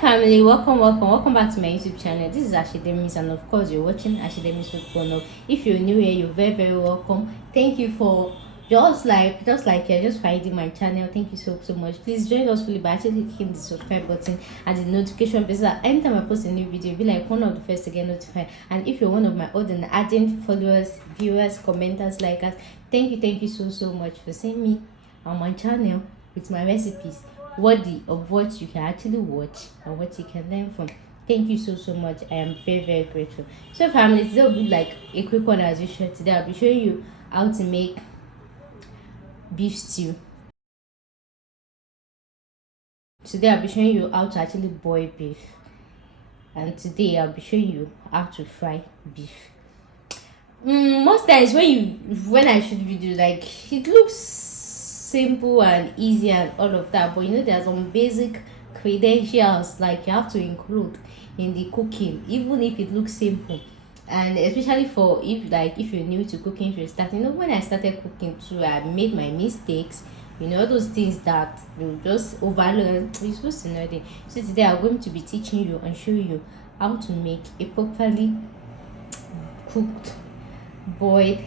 family, welcome back to my YouTube channel. This is Ashidemis, and of course you're watching Ashidemis with Bono. If you're new here, you're very welcome. Thank you for just you're just finding my channel. Thank you so much. Please join us fully by actually clicking the subscribe button and the notification bell so that anytime I post a new video, you'll be like one of the first to get notified. And if you're one of my old and ardent followers, viewers, commenters, likers, thank you so much for seeing me on my channel with my recipes worthy of what you can actually watch and what you can learn from. Thank you so much. I am very grateful. So family, today will be like a quick one as usual. Today I'll be showing you how to make beef stew. Today I'll be showing you how to actually boil beef, and today I'll be showing you how to fry beef. Most times when I shoot video, like, it looks simple and easy and all of that, but you know there's some basic credentials like you have to include in the cooking, even if it looks simple. And especially for if you're new to cooking, if you're starting, when I started cooking too, I made my mistakes, those things that you just overlearn. You're supposed to know them. So today I'm going to be teaching you and show you how to make a properly cooked, boiled,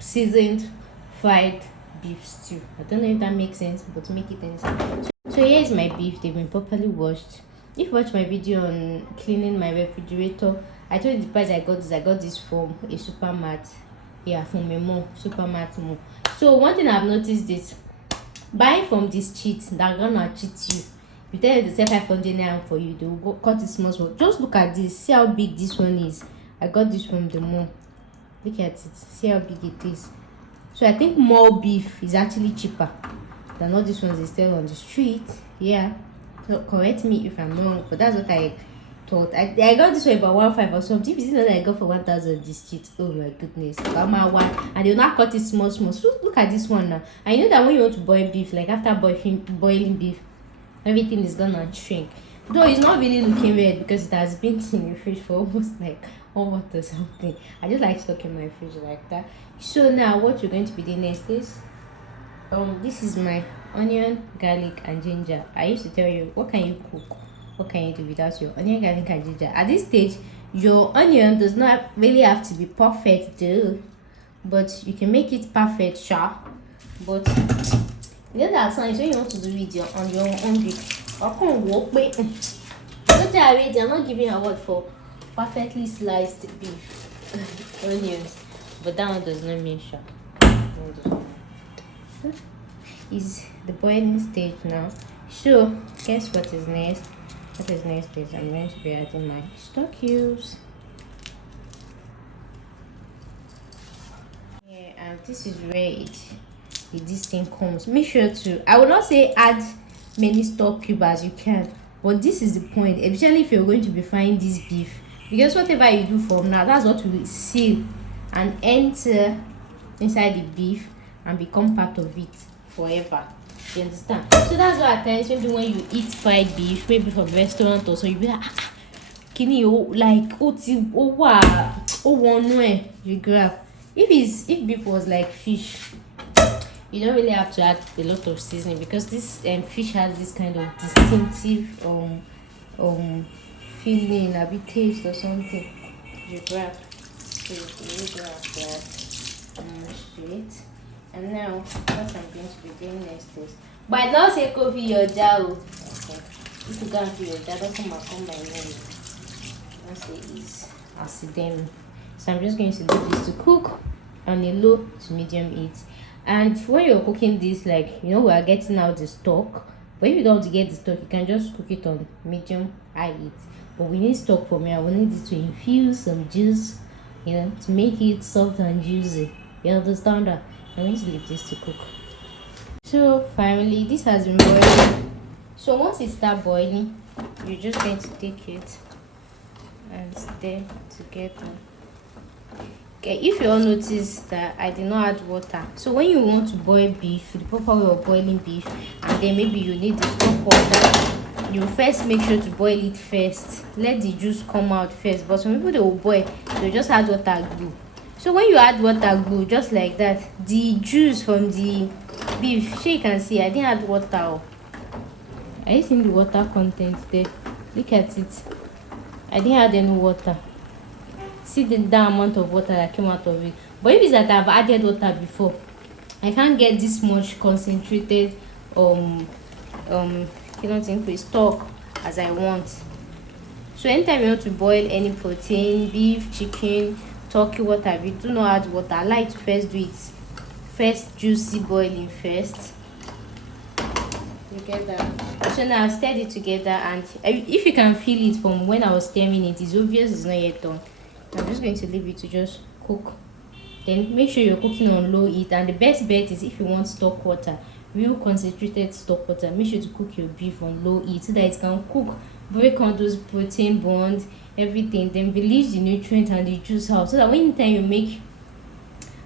seasoned, fried beef stew. I don't know if that makes sense, but make it sense. So here is my beef. They've been properly washed. If you watch my video on cleaning my refrigerator, I told you the price I got this from a supermart. Yeah, from a mall, supermart mall. So one thing I've noticed is buying from this cheat, they're gonna cheat you. You tell them to sell 500 naira for you, they will go cut it small. Just look at this. See how big this one is. I got this from the mall. Look at it. See how big it is. So I think more beef is actually cheaper than all these ones they sell on the street. Yeah, so correct me if I'm wrong, but that's what I thought. I got this one about 1,500 or something. If you see that I got for 1,000 this street, oh my goodness, and they'll not cut it small. So look at this one now. I know that when you want to boil beef, like after boiling beef, everything is gonna shrink. Though it's not really looking red because it has been in the fridge for almost like a month or something. I just like stuck in my fridge like that. So now what you're going to be doing next is this is my onion, garlic and ginger. I used to tell you, what can you cook, what can you do without your onion, garlic and ginger? At this stage, your onion does not really have to be perfect though, but you can make it perfect, sure. But that times when you want to do video on your own beef, I can't walk away. I'm not giving a word for perfectly sliced beef onions, but that one does not mean sure. Is the boiling stage now. So guess what is next? What is next is I'm going to be adding my stock cubes. Yeah, and this is where this thing comes. Make sure to, I will not say add many stock cubes as you can, but this is the point, especially if you're going to be frying this beef, because whatever you do from now, that's what will seal and enter inside the beef and become part of it forever. You understand? So that's why at times maybe when you eat fried beef, maybe from restaurant or so, you'll be like, can you like one way you grab. If beef was like fish, you don't really have to add a lot of seasoning, because this fish has this kind of distinctive feeling, a bit taste or something. You grab, so you grab that straight. And now what I'm going to be doing next is, but don't say coffee your jar. Okay, if you can't feel your jar, don't come by name. Don't say it's accident. So I'm just going to leave this to cook on a low to medium heat. And when you're cooking this, like, we are getting out the stock, but if you don't want to get the stock, you can just cook it on medium high heat. But we need stock for me. I will need it to infuse some juice, to make it soft and juicy. You understand that? I'm going to leave this to cook. So finally, this has been boiling. So once it starts boiling, you're just going to take it and stir together. Okay, if you all notice that I did not add water, so when you want to boil beef, the proper way of boiling beef, and then maybe you need to stop water, you first make sure to boil it first. Let the juice come out first. But some people, they will boil, they just add water glue. So when you add water glue just like that, the juice from the beef, you can see I didn't add water. Are you seeing the water content there? Look at it. I didn't add any water. See that amount of water that came out of it. But if it's that I've added water before, I can't get this much concentrated stock as I want. So anytime you want to boil any protein, beef, chicken, turkey, whatever, you do not add water. I like to first do it first juicy boiling first. You get that? So now I've stirred it together, and if you can feel it from when I was stirring it, it's obvious it's not yet done. I'm just going to leave it to just cook. Then make sure you're cooking on low heat, and the best bet is if you want stock water, real concentrated stock water, make sure to cook your beef on low heat so that it can cook, break on those protein bonds, everything, then release the nutrient and the juice out, so that anytime you make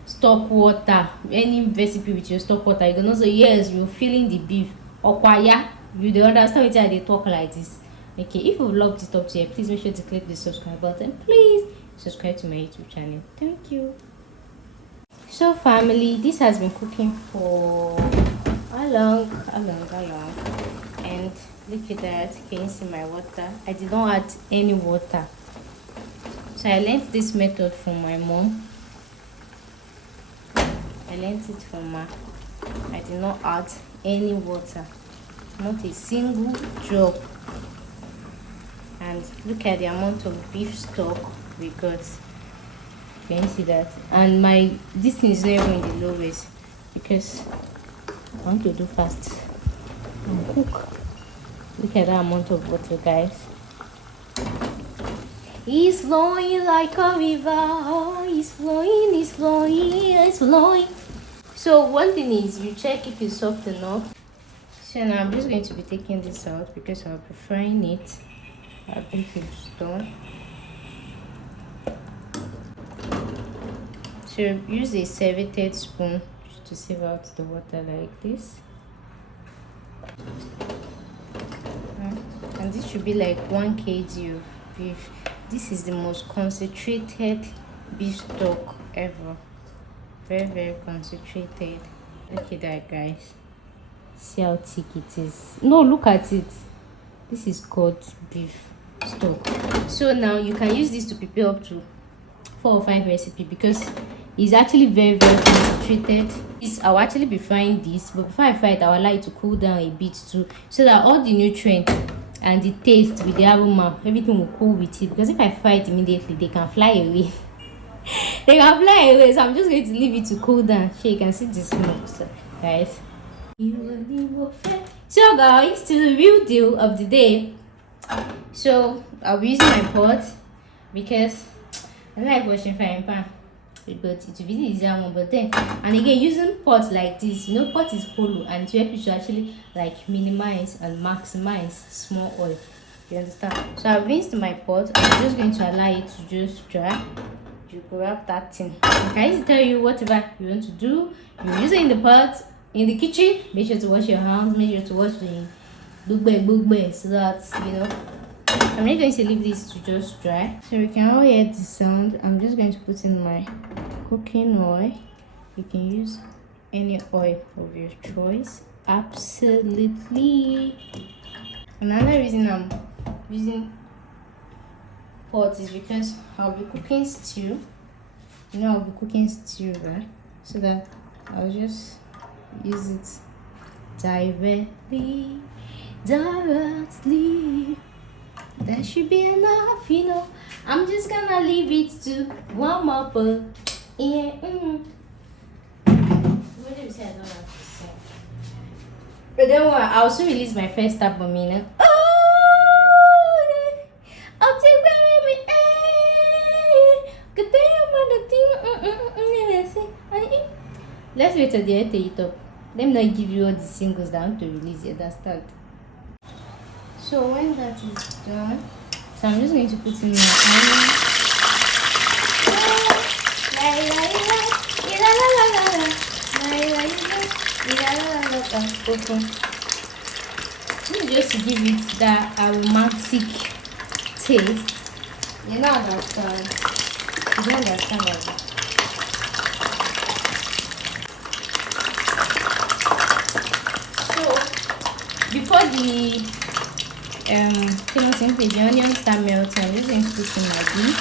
stock water, any recipe with your stock water, you can also, yes, you're feeling the beef okwaya, you dey understand wetin I dey talk like this. Okay, if you've logged it up to here, please make sure to click the subscribe button. Please subscribe to my YouTube channel. Thank you. So family, this has been cooking for how long, and look at that. Can you see my water? I did not add any water. So I learned this method from my mom. I learned it from her. I did not add any water, not a single drop. And look at the amount of beef stock we got. Can you see that? And this thing is not even in the lowest because I want to do fast and cook. Look at that amount of water, guys. It's flowing like a river. It's flowing, it's flowing, it's flowing. So one thing is, you check if it's soft enough. So now I'm just going to be taking this out because I'm preferring it. I think it's done. So use a serrated spoon to sieve out the water like this. And this should be like 1 kg of beef. This is the most concentrated beef stock ever. Very, very concentrated. Look at that, guys. See how thick it is. No, look at it. This is called beef stock. So now you can use this to prepare up to 4 or 5 recipes because it's actually very, very concentrated. I'll actually be frying this, but before I fry it, I would like to cool down a bit too, so that all the nutrients and the taste with the aroma, everything will cool with it. Because if I fry it immediately, they can fly away. They can fly away. So I'm just going to leave it to cool down. So you can see the smoke, so, guys. So guys, to the real deal of the day. So I'll be using my pot because I like washing frying pan, but it will be the easier one. But then, and again, using pots like this, pot is hollow, and to help you to actually like minimize and maximize small oil. You understand? So I've rinsed my pot. I'm just going to allow it to just dry. You grab that thing. I need to tell you whatever you want to do. You use it in the pot, in the kitchen. Make sure to wash your hands. Make sure to wash the bugbe, so that I'm not going to leave this to just dry. So we can all hear the sound. I'm just going to put in my cooking oil. You can use any oil of your choice. Absolutely. Another reason I'm using pot is because I'll be cooking stew. I'll be cooking stew, right? So that I'll just use it directly. That should be enough, I'm just gonna leave it to warm up. Yeah. What do you say? I don't have to say. But then I'll also release my first album, Oh, I'll take with me. Let's wait till the end it up. Let me not give you all the singles that I want to release. You understand? So when that is done, so I'm just going to put in my onion. Just to give it that aromatic taste. You don't understand. You don't understand that. Before the simply the onions start melting, I'm just going to put in my beef.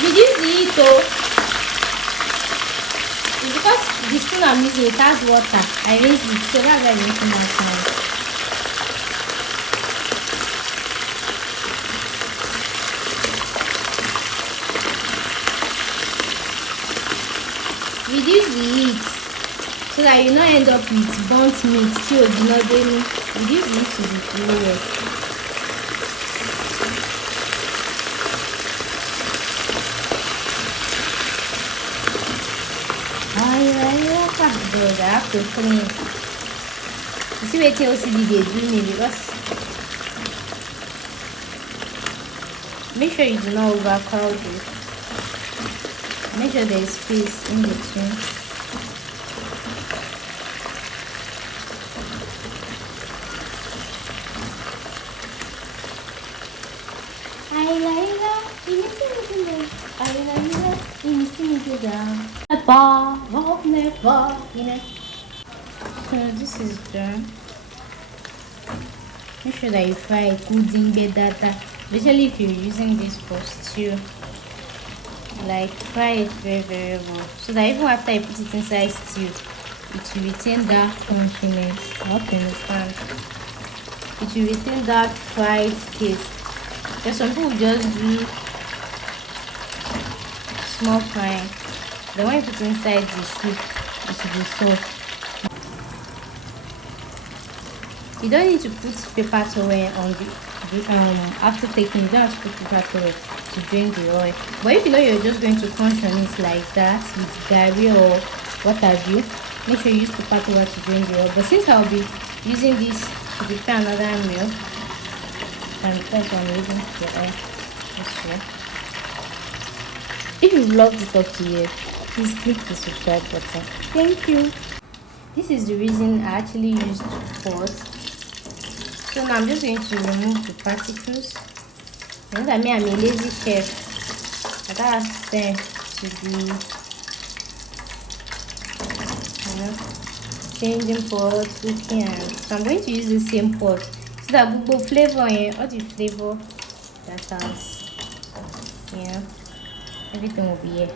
Reduce the heat though. It's because the spoon I'm using, it has water. I raised it, so that's why I'm making that noise. Reduce the heat so that you not end up with burnt meat. Still, do not reduce the heat to the lowest. I have to clean. You see what TLCD they do me, because make sure you do not overcrowd it. Make sure there is space in between. So this is done. Make sure that you fry it good in better, especially if you're using this for stew. Like fry it very well, so that even after I put it inside stew, it will retain that crunchiness. I hope you understand. It will retain that fried taste. Because some people just do small frying. Then when you put inside the soup, it will be soft. You don't need to put paper towel on the after taking. You don't have to put paper towel to drain the oil. But if you know you're just going to crunch on it like that with gari or what have you, make sure you use paper towel to drain the oil. But since I'll be using this to prepare another meal, and that's why I'm using the oil this way. If you've loved it up to here, please click the subscribe button. Thank you. This is the reason I actually used pot. So now I'm just going to remove the particles. You know that me, I'm a lazy chef. I don't have time to be changing pot, cooking, and so I'm going to use the same pot so that Buka flavor and all the flavor that has, everything will be here.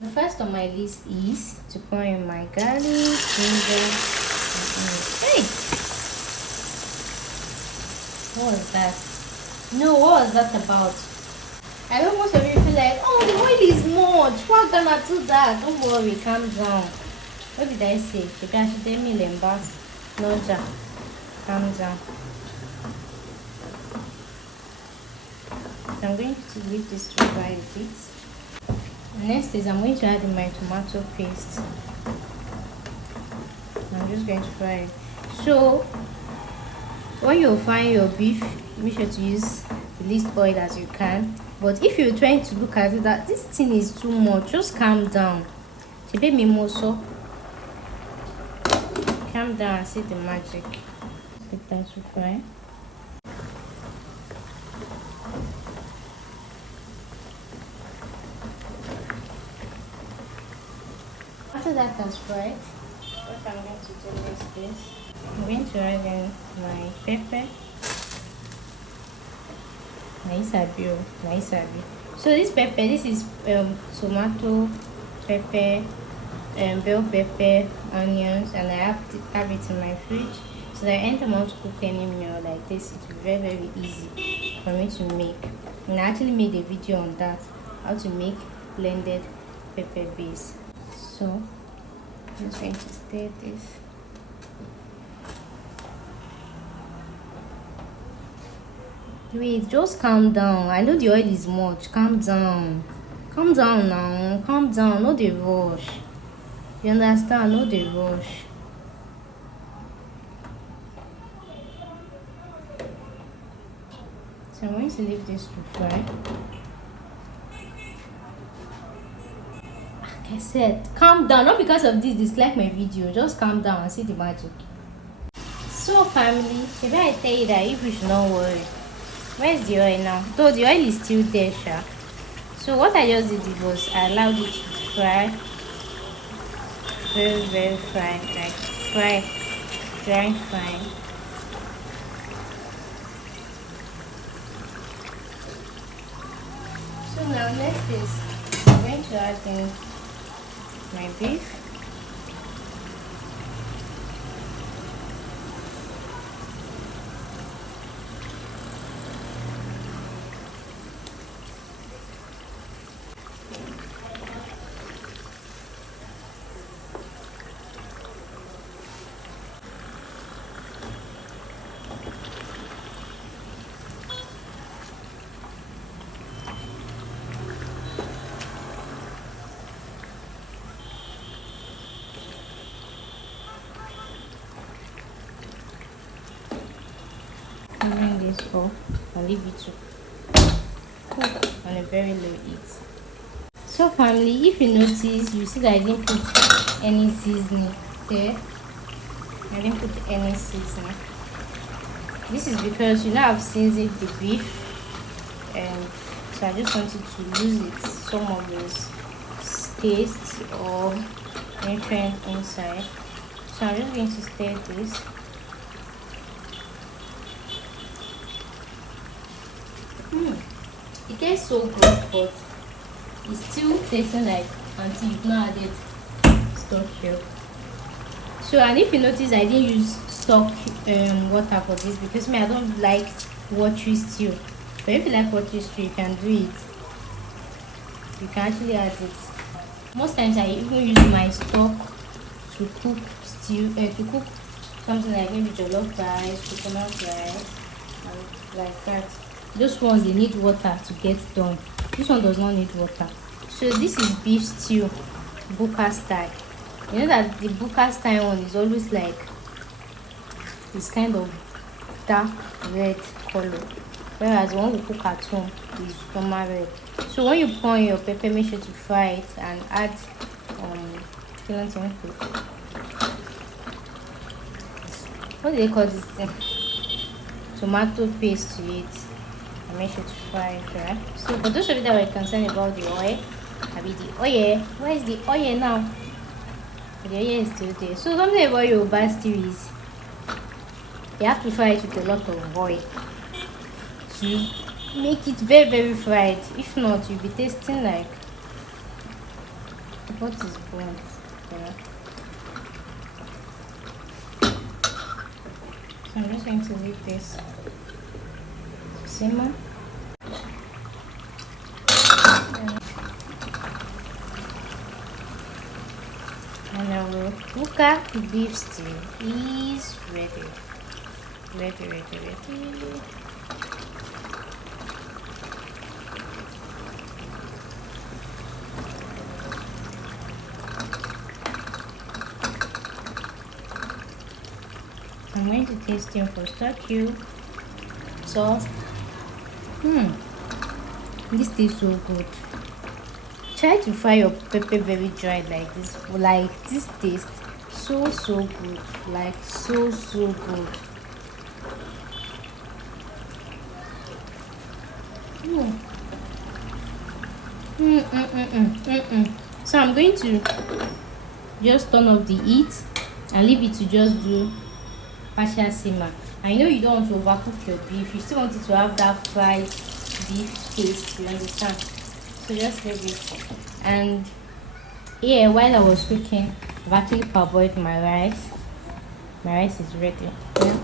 The first on my list is to pour in my garlic, ginger, hey! What was that? No, what was that about? I know most of you feel like, oh, the oil is much. Why gonna do that? Don't worry, calm down. What did I say? You can tell me lembas. No, calm down. So I'm going to leave this to dry a bit. Next is I'm going to add in my tomato paste. I'm just going to fry it. So when you're frying your beef, make sure to use the least oil as you can. But if you're trying to look at it that this thing is too much, just calm down. Calm down and see the magic. Take that to fry. After that has fried, what I'm going to do is this. I'm going to add in my pepper. Nice. So this pepper, this is tomato, pepper, bell pepper, onions, and I have it in my fridge. So that anytime I want to cook any meal like this, it will be very easy for me to make. And I actually made a video on that, how to make blended pepper base. So I'm just going to stir this. Wait, just calm down. I know the oil is much. Calm down. Calm down now. Calm down. No the rush. You understand? No the rush. So I'm going to leave this to fry. Like I said, calm down. Not because of this, dislike my video. Just calm down and see the magic. So family, maybe I tell you that if you should not worry. Where's the oil now? Though the oil is still there, sha. So what I just did was I allowed it to fry very, very fine, like fry, dry fine. So now next is I'm going to add in my beef. Bring this up and leave it to cook on a very low heat. So family, if you notice, you see that I didn't put any seasoning there. I didn't put any seasoning. This is because you know I've seasoned the beef, and so I just wanted to lose it, some of this taste or nutrient inside. So I'm just going to stir this. It tastes so good, but it's still tasting like until you've not added stock here. So, and if you notice, I didn't use stock water for this because I don't like watery stew. But if you like watery stew, you can do it. You can actually add it. Most times I even use my stock to cook stew, to cook something like maybe jollof rice, coconut rice, and like that. Those ones, they need water to get done. This one does not need water. So this is beef stew, Buka style. You know that the Buka style one is always like this kind of dark red color, whereas the one we cook at home is normal red. So when you pour in your pepper, make sure to fry it and add what do they call this thing? Tomato paste to it. And make sure to fry it, right? So for those of you that were concerned about the oil, where is the oil now? The oil is still there. So something about your stew is you have to fry it with a lot of oil to make it very, very fried. If not, you'll be tasting like what is burnt, yeah. So I'm just going to leave this simmer. And our Buka beef stew is ready. Ready. I'm going to taste him for stock cube sauce. This tastes so good. Try to fry your pepper very dry like this. Like this tastes so good. Like so good. So I'm going to just turn off the heat and leave it to just do partial simmer. I know you don't want to overcook your beef. You still want it to have that fried beef taste. You understand? So just leave it. And yeah, while I was cooking, I've actually parboiled my rice. My rice is ready. Yeah.